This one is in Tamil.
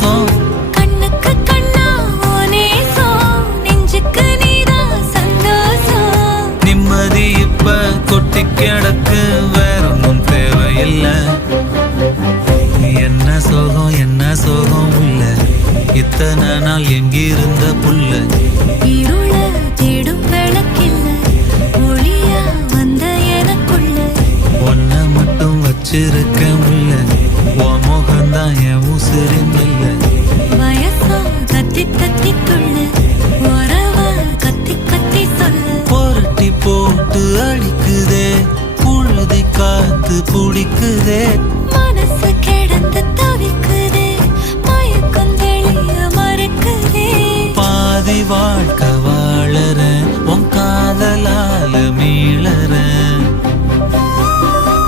பாசம் கண்ணுக்கு கண்ணா நேசம் நெஞ்சுக்கு நீதான் சந்தோஷம் நிம்மதி இப்ப கொட்டி கிடக்கு வேற ஒன்றும் தேவையில்லை என்ன சோகம் உள்ள இத்தனை நாள் எங்கிருந்த புல்ல இருள தேடும் விளக்கில்ல ஒளியா வந்த எனக்குள்ள ஒன்ன மட்டும் வச்சிருக்க முல்ல உன் முகம்தான் என் உசிரின் இல்ல வயசா தத்தி தத்தி துள்ள உறவா கத்தி கத்தி சொல்ல புரட்டி போட்டு அடிக்குதே புழுதி காத்து பிடிக்குதே மனசு கிடந்து தவிக்குதே மயக்கம் தெளிய மறுக்குதே பாதி வாழ்க்கை வாழற உன் காதலால மீளற